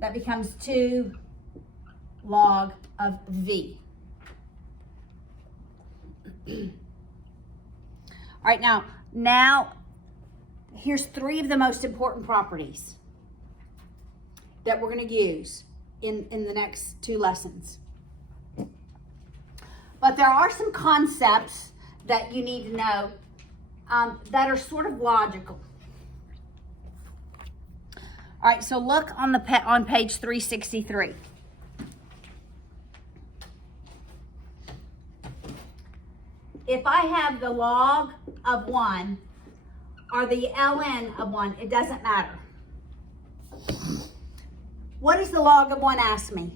that becomes 2 log of V. All right, now here's 3 of the most important properties that we're going to use in the next 2 lessons. But there are some concepts that you need to know that are sort of logical. All right, so look on on page 363. If I have the log of 1 or the ln of 1, it doesn't matter. What does the log of 1 ask me?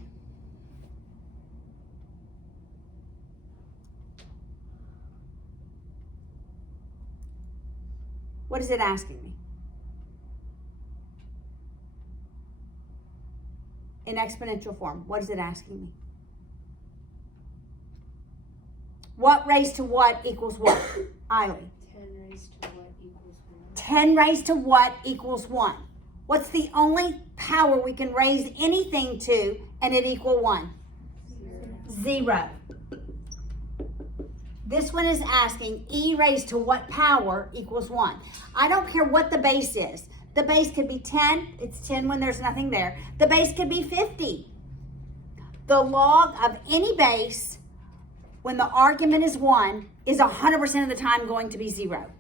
What is it asking me? In exponential form, what is it asking me? What raised to what equals what? Eiley. 10 raised to what equals 1? 10 raised to what equals 1? What's the only power we can raise anything to and it equal 1? 0. This one is asking e raised to what power equals 1? I don't care what the base is. The base could be 10. It's 10 when there's nothing there. The base could be 50. The log of any base when the argument is 1 is 100% of the time going to be 0.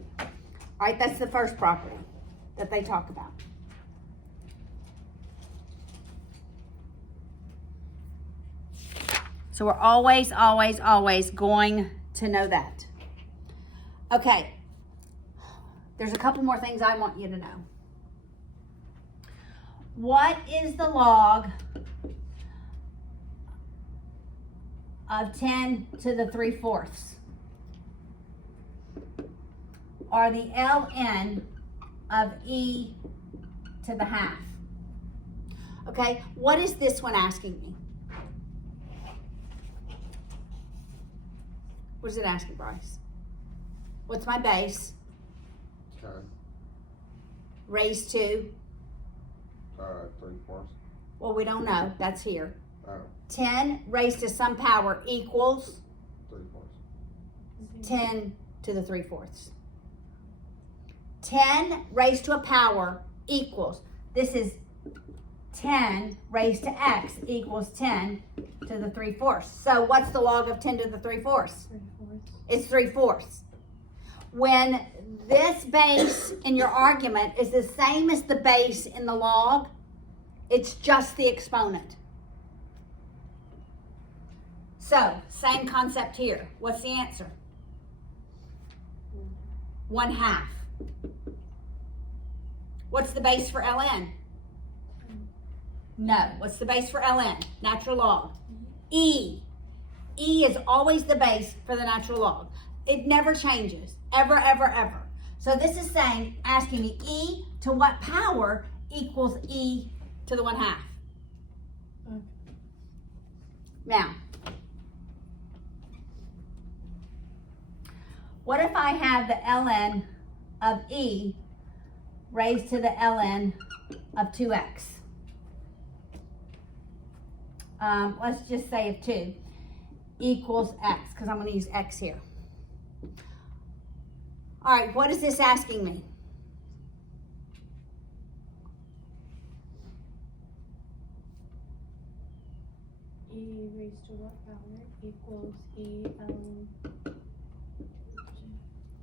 All right, that's the first property that they talk about. So we're always, always, always going to know that. Okay, there's a couple more things I want you to know. What is the log of 10 to the 3/4? Or the ln of e to the half? Okay, what is this one asking me? What is it asking, Bryce? What's my base? 10. Raised to? 3/4. Well, we don't know. That's here. Oh, 10 raised to some power equals 3/4. 10 to the 3/4. 10 raised to a power equals, this is 10 raised to x equals 10 to the 3/4. So what's the log of 10 to the 3/4? 3/4. It's 3/4. When this base in your argument is the same as the base in the log, it's just the exponent. So, same concept here. What's the answer? 1/2. What's the base for ln? No. What's the base for ln? Natural log. E. E is always the base for the natural log. It never changes. Ever, ever, ever. So this is saying, asking me e to what power equals e to the 1/2. Now, what if I have the ln of e raised to the ln of 2x? Let's just say of 2 equals x, because I'm going to use x here. All right, what is this asking me? E raised to what power equals E ln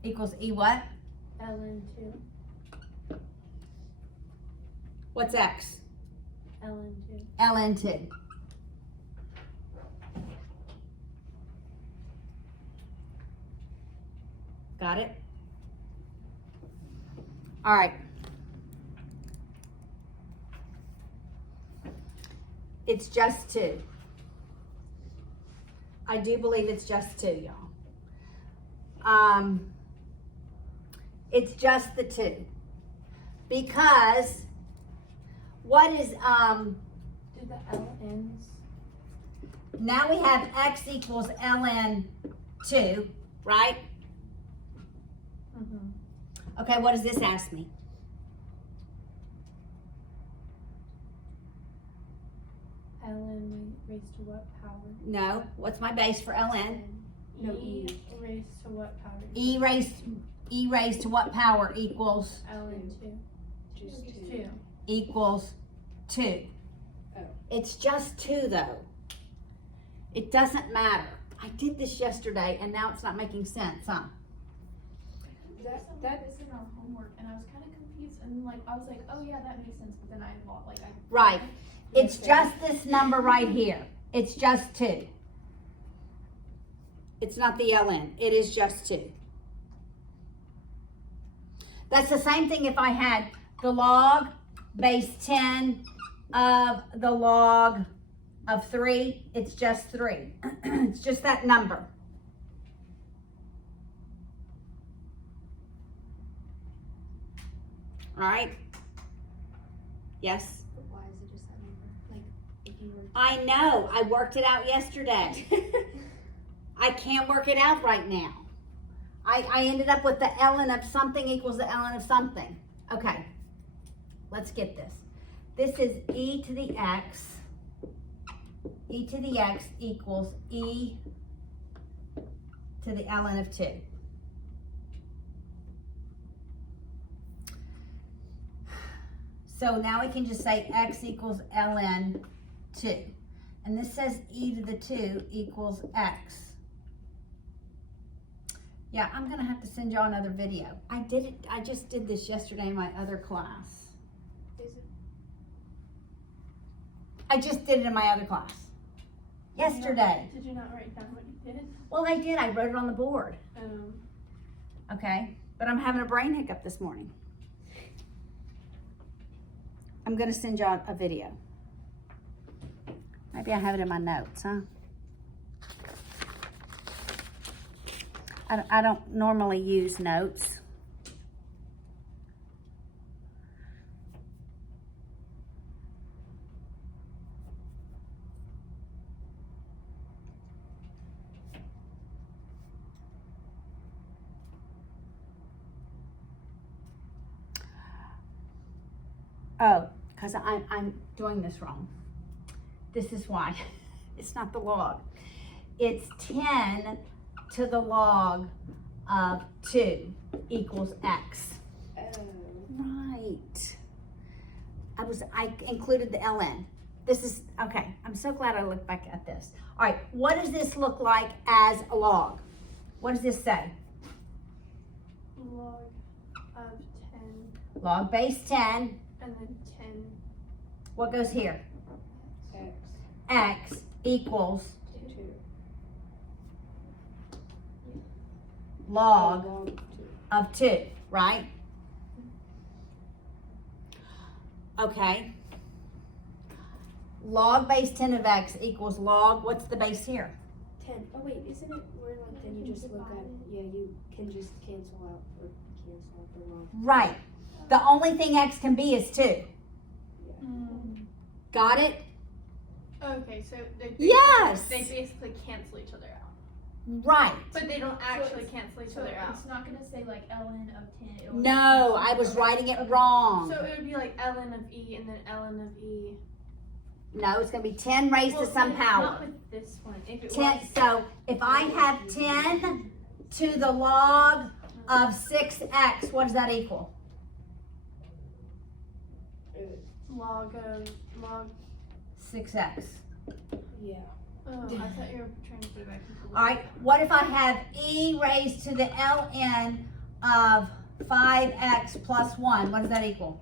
Equals e what? ln 2. What's x? ln 2. ln 2. Got it? All right. It's just 2. I do believe it's just 2, y'all. It's just the 2. Because what is, Do the ln's? now we have x equals ln 2, right? Mm-hmm. Okay, what does this ask me? raised to what power? No, what's my base for ln? No, E E. raised to what power? E raised to what power equals ln 2. Just 2. 2. equals 2. Oh. It's just 2 though. It doesn't matter. I did this yesterday and now it's not making sense, huh? That this in our homework, and I was kind of confused, and like I was like, oh yeah, that makes sense, but then I involved like I. Right. It's Okay. just this number right here. It's just 2. It's not the ln. It is just 2. That's the same thing if I had the log base 10 of the log of 3. It's just 3. It's just that number. All right. Yes. But why is it just that number? Like, if you were. I know. I worked it out yesterday. I can't work it out right now. I ended up with the ln of something equals the ln of something. Okay. Let's get this. This is e to the x. E to the x equals e to the ln of 2. So now we can just say x equals ln 2. And this says e to the 2 equals x. Yeah, I'm gonna have to send y'all another video. I just did this yesterday in my other class. Is it? I just did it in my other class. Yesterday. Did you not write down what you did? Well, I did, I wrote it on the board, Um, okay? But I'm having a brain hiccup this morning. I'm gonna send y'all a video. Maybe I have it in my notes, huh? I don't normally use notes. Oh, because I'm doing this wrong. This is why. It's not the log. It's 10 to the log of 2 equals x. Oh. Right. I included the ln. This is, okay, I'm so glad I looked back at this. All right, what does this look like as a log? What does this say? log of 10 Log base 10. and then 10. What goes here? X. X equals 2. log Log 2. of 2, right? Okay. Log base 10 of x equals log, what's the base here? 10. Oh wait, isn't it where like then you just look at, yeah, you can just cancel out the log. Right. The only thing x can be is 2. Mm. Got it? Okay, so they Yes! they basically cancel each other out, Right. but they don't actually it's- cancel each So other out. it's not gonna say like ln of 10. It'll No, I was writing it wrong. So it would be like ln of e and then ln of e. No, it's going to be 10 raised to some Not power. with this one. If it 10, was, so if I have 10 to the log of 6x, what does that equal? log 6x. Yeah. Oh, I thought you were trying to put it back into All right, what if I have e raised to the ln of 5x plus 1? What does that equal?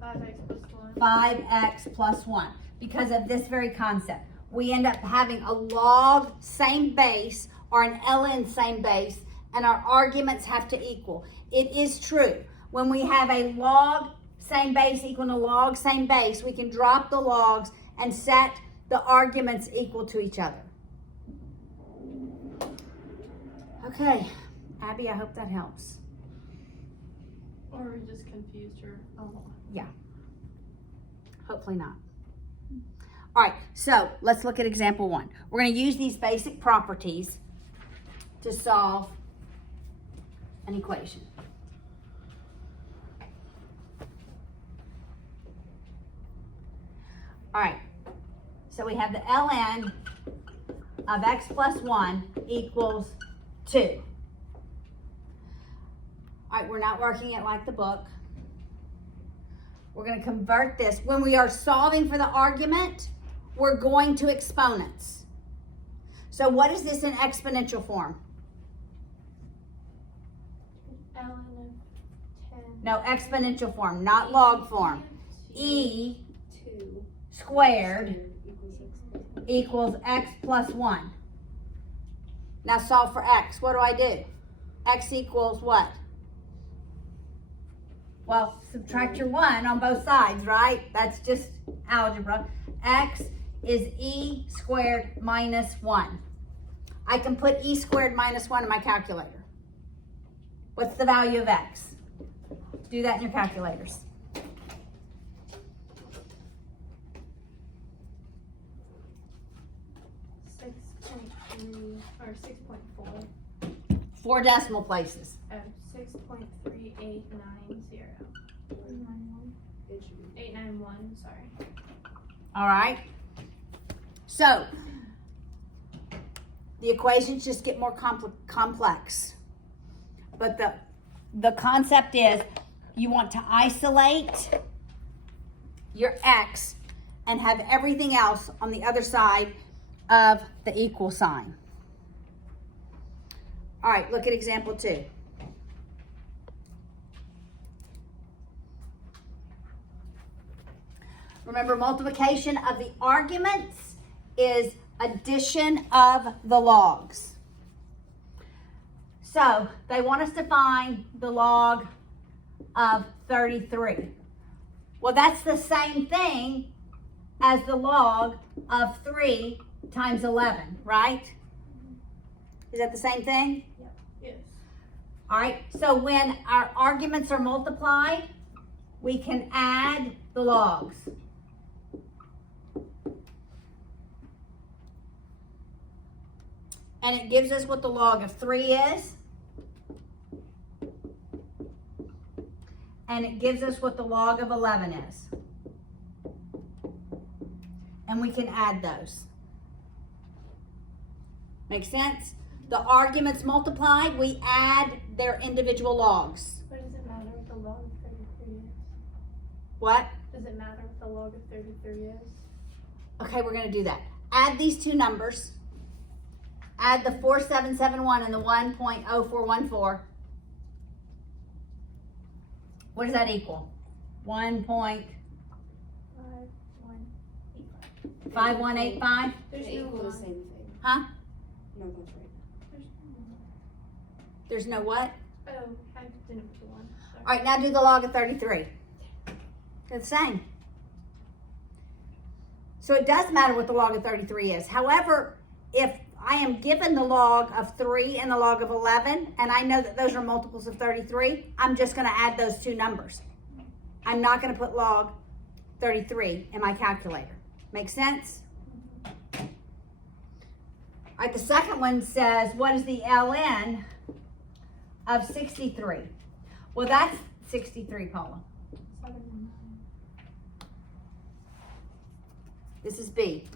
5x plus 1. 5x plus 1. Because of this very concept. We end up having a log same base or an ln same base, and our arguments have to equal. It is true. When we have a log same base equal to log same base, we can drop the logs and set the arguments equal to each other. Okay, Abby, I hope that helps. Or we just confused her a lot. Hopefully not. All right, so let's look at example 1. We're going to use these basic properties to solve an equation. All right, So we have the ln of x plus 1 equals 2. All right, we're not working it like the book. We're going to convert this. When we are solving for the argument, we're going to exponents. So what is this in exponential form? ln of 10. No, exponential form, not log form. E 2 squared equals x plus 1. equals x plus 1. Now solve for x. What do I do? X equals what? Well, subtract your 1 on both sides, right? That's just algebra. X is e squared minus 1. I can put e squared minus 1 in my calculator. What's the value of x? Do that in your calculators. 6.3 or 6.4. 4 decimal places. 6.3890. 891, sorry. All right. So the equations just get more complex. But the concept is you want to isolate your x and have everything else on the other side of the equal sign. All right, look at example 2. Remember, multiplication of the arguments is addition of the logs. So they want us to find the log of 33. Well, that's the same thing as the log of 3 times 11, right? Is that the same thing? Yes. All right, so when our arguments are multiplied, we can add the logs. And it gives us what the log of 3 is. And it gives us what the log of 11 is. And we can add those. Make sense? The arguments multiplied, we add their individual logs. But does it matter what the log of 33 is? What? Does it matter what the log of 33 is? Okay, we're going to do that. Add these two numbers. Add the 4771 and the 1.0414. What does that equal? 1.5185? 5185. They There's no equal the one. same thing. Huh? No, that's right. There's no what? Oh, I didn't put one. Sorry. All right, now do the log of 33. They're the same. So it does matter what the log of 33 is. However, if I am given the log of 3 and the log of 11, and I know that those are multiples of 33, I'm just going to add those two numbers. I'm not going to put log 33 in my calculator. Make sense? All right, the second one says, what is the ln of 63? Well, that's 63, Paula. 7 and 9. This is B.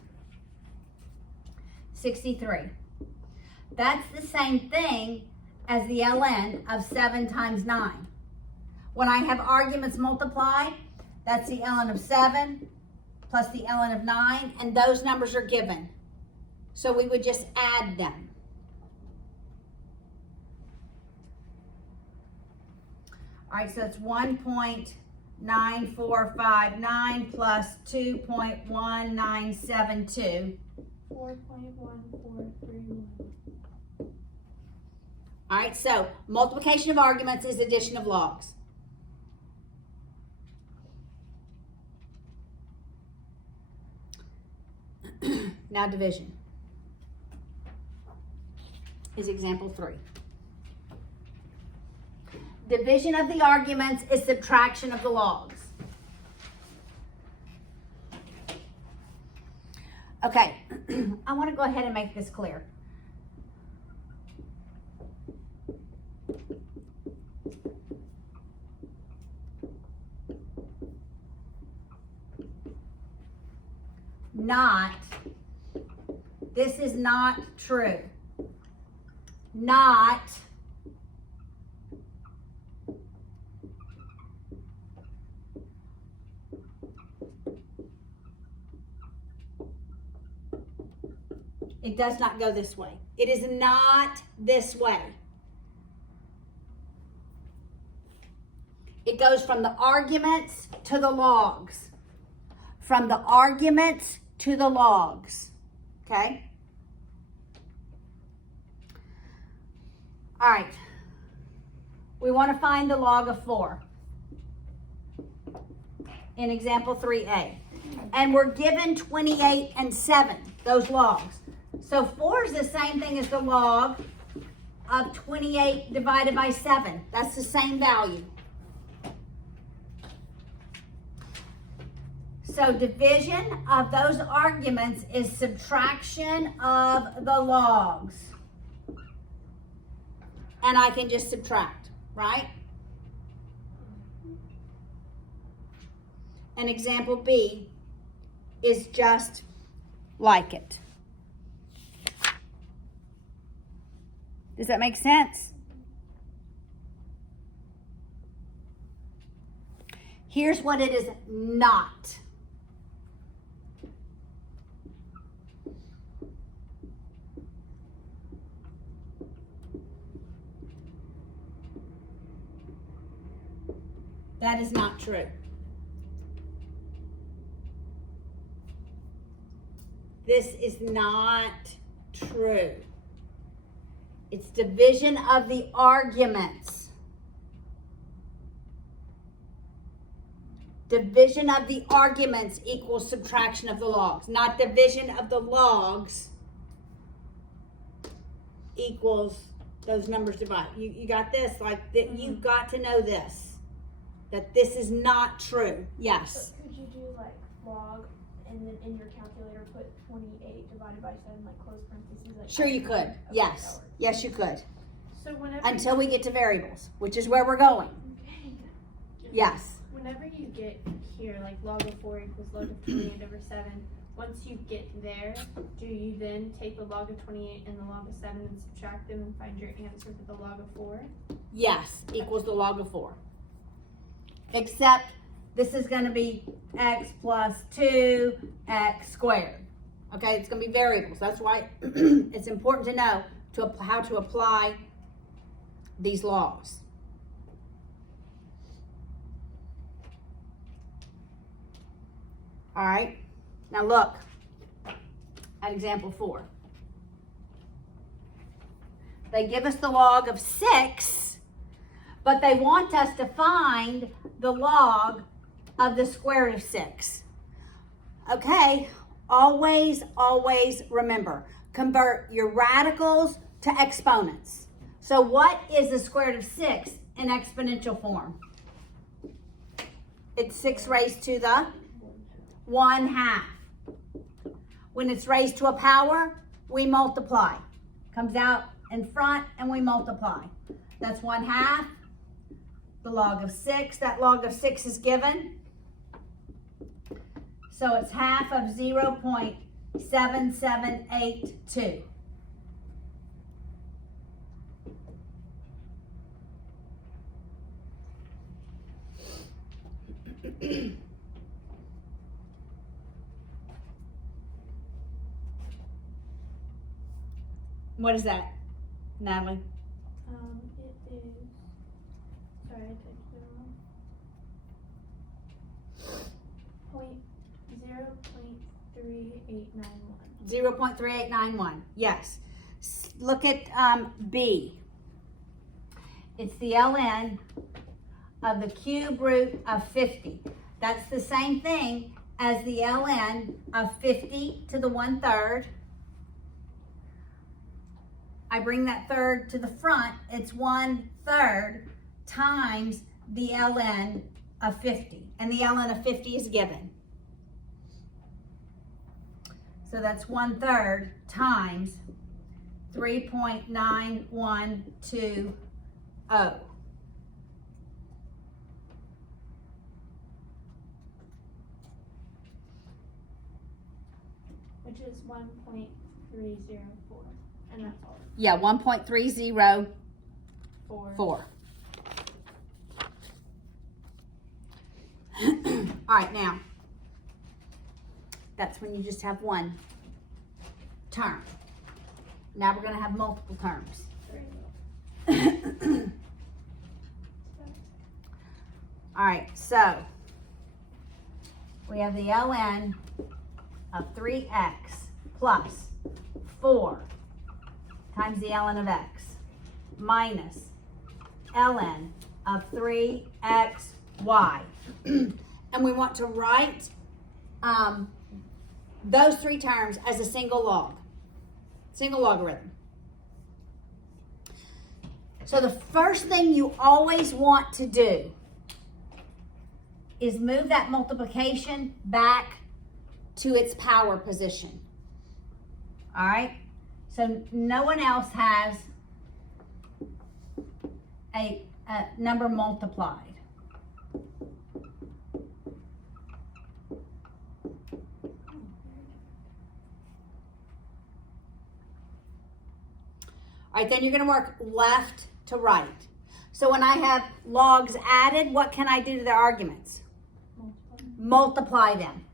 63. That's the same thing as the ln of 7 times 9. When I have arguments multiplied, that's the ln of 7 plus the ln of 9, and those numbers are given. So we would just add them. All right, so it's 1.9459 plus 2.1972. 4.1431. All right, so multiplication of arguments is addition of logs. Now division is example 3. Division of the arguments is subtraction of the logs. Okay, I want to go ahead and make this clear. Not This is not true. Not it does not go this way. It is not this way. It goes from the arguments to the logs. From the arguments to the logs. Okay? All right. We want to find the log of 4 in example 3a. And we're given 28 and 7, those logs. So 4 is the same thing as the log of 28 divided by 7. That's the same value. So division of those arguments is subtraction of the logs. And I can just subtract, right? And example B is just like it. Does that make sense? Here's what it is not. That is not true. This is not true. It's division of the arguments. Division of the arguments equals subtraction of the logs. Not division of the logs equals those numbers divided. You got this? Like that, you've got to know this. That this is not true. Yes. So could you do like log and then in your calculator put 28 divided by 7 like close parentheses? Like Sure you could. Okay, Yes. Yes, you could. So whenever Until we get to variables, which is where we're going. Yes. Whenever you get here, like log of 4 equals log of 28 over 7, once you get there, do you then take the log of 28 and the log of 7 and subtract them and find your answer for the log of 4? Yes, equals the log of 4. Except this is going to be x plus 2x squared. Okay, it's going to be variables. That's why it's important to know how to apply these laws. All right, now look at example 4. They give us the log of 6. But they want us to find the log of the square root of 6. Okay, always remember, convert your radicals to exponents. So what is the square root of 6 in exponential form? It's 6 raised to the 1/2. When it's raised to a power, we multiply. Comes out in front and we multiply. That's 1/2. The log of 6, that log of 6 is given. So it's half of 0.7782. What is that, Natalie? It is, sorry, I typed it wrong. 0.3891. 0.3891, yes. Look at B. It's the ln of the cube root of 50. That's the same thing as the ln of 50 to the 1/3. I bring that third to the front. It's 1/3 times the ln of 50. And the ln of 50 is given. So that's 1/3 times 3.9120. Which is 1.5 1.304, and that's all. Yeah, 1.304. Four. All right, now, that's when you just have one term. Now we're going to have multiple terms. All right, so we have the ln of 3x plus 4 times the ln of x minus ln of 3xy. And we want to write those three terms as a single logarithm. So the first thing you always want to do is move that multiplication back to its power position. All right? So no one else has a number multiplied. All right, then you're going to work left to right. So when I have logs added, what can I do to their arguments? Multiply them.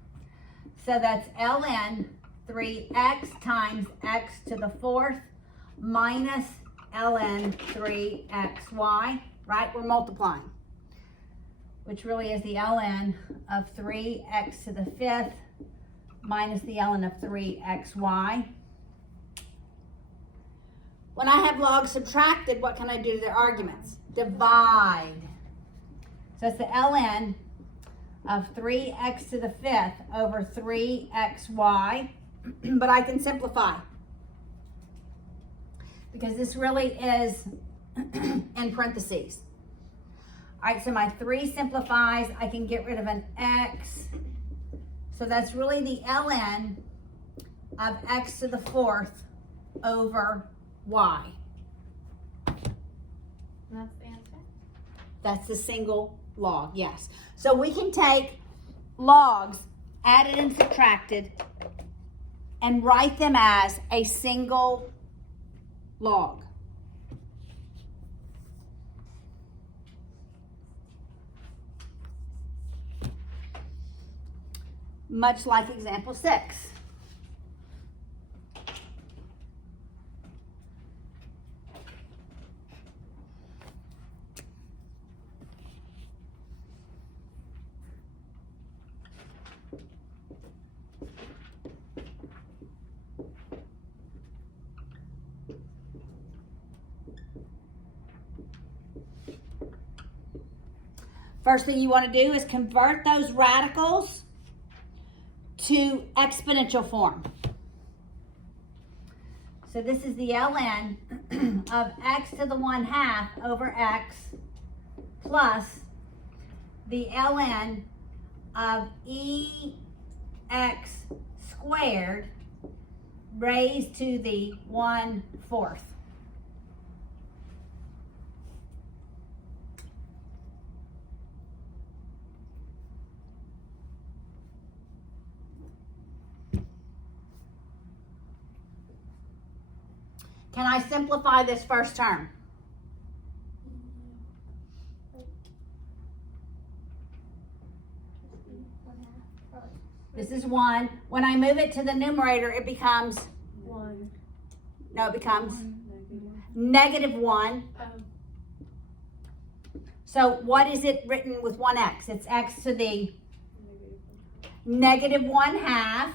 So that's ln 3x times x to the 4th minus ln 3xy, right? We're multiplying, which really is the ln of 3x to the 5th minus the ln of 3xy. When I have logs subtracted, what can I do to their arguments? Divide. So it's the ln of 3x to the 5th over 3xy, but I can simplify because this really is in parentheses. All right, so my 3 simplifies. I can get rid of an x. So that's really the ln of x to the 4th over y. And that's the answer? That's the single log, yes. So we can take logs added and subtracted and write them as a single log. Much like example 6. First thing you want to do is convert those radicals to exponential form. So this is the ln of x to the 1/2 over x plus the ln of ex squared raised to the 1/4. Can I simplify this first term? This is 1. When I move it to the numerator, it becomes 1. No, it becomes -1. So what is it written with 1x? It's x to the -1/2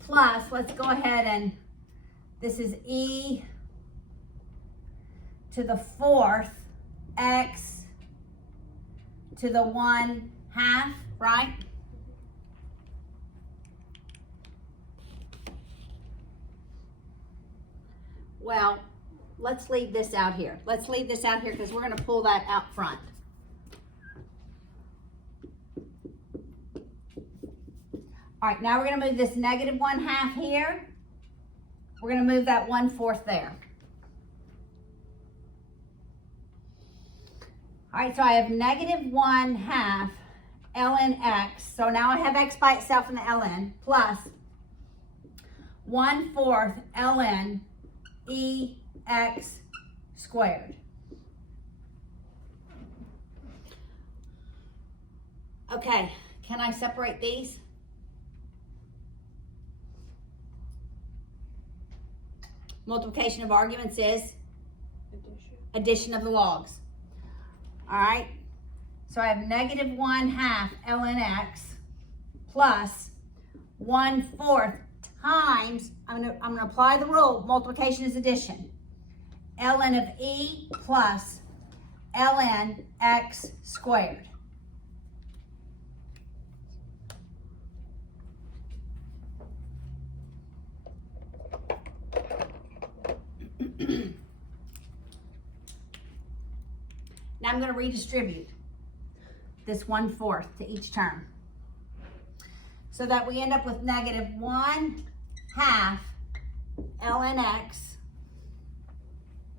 plus, let's go ahead and, this is e to the 4th x to the 1/2, right? Well, let's leave this out here. Let's leave this out here because we're going to pull that out front. All right, now we're going to move this -1/2 here. We're going to move that 1/4 there. All right, so I have -1/2 ln x, so now I have x by itself in the ln, plus 1/4 ln ex squared. Okay, can I separate these? Multiplication of arguments is addition of the logs. All right, so I have -1/2 ln x plus 1/4 times, I'm gonna apply the rule, multiplication is addition. ln of e plus ln x squared. Now I'm going to redistribute this 1/4 to each term, so that we end up with -1/2 ln x,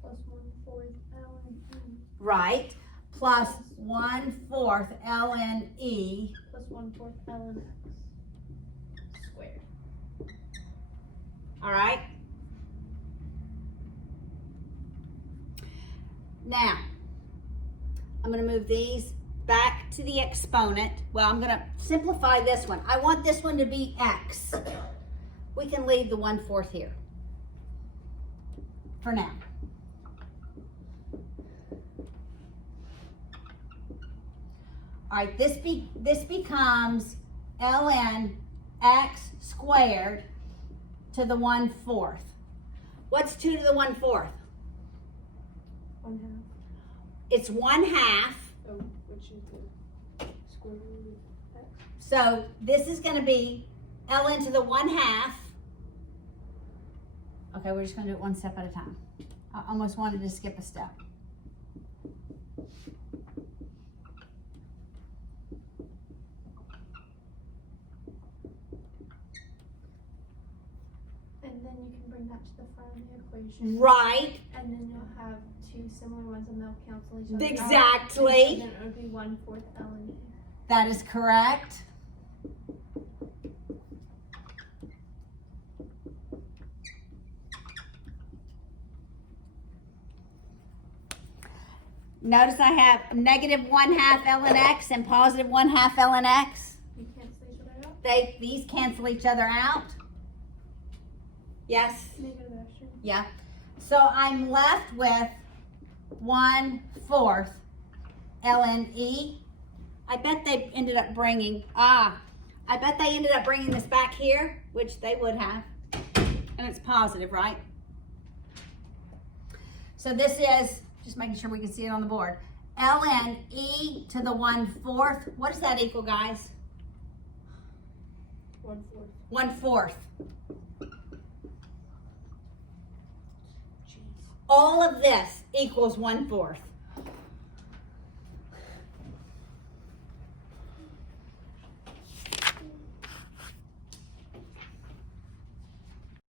Plus 1/4 ln e. right, plus 1/4 ln e, Plus 1/4 ln x squared. all right? Now, I'm going to move these back to the exponent. Well, I'm going to simplify this one. I want this one to be x. We can leave the 1/4 here for now. All right, this becomes ln x squared to the 1/4. What's 2 to the 1/4? 1/2. It's 1/2. So which is the square root of x? So this is going to be ln to the 1/2. Okay, we're just going to do it one step at a time. I almost wanted to skip a step. And then you can bring that to the front of the equation. Right, And then you'll have two similar ones and they'll cancel each other out. exactly. And then it would be 1/4 ln e. That is correct. Notice I have -1/2 ln x and +1/2 ln x. You cancel each other out. These cancel each other out. Yes? Can they go to the restroom? Yeah. So I'm left with 1/4 ln e. I bet they ended up bringing, this back here, which they would have. And it's positive, right? So this is, just making sure we can see it on the board, ln e to the 1/4. What does that equal, guys? 1/4. 1/4. All of this equals 1/4.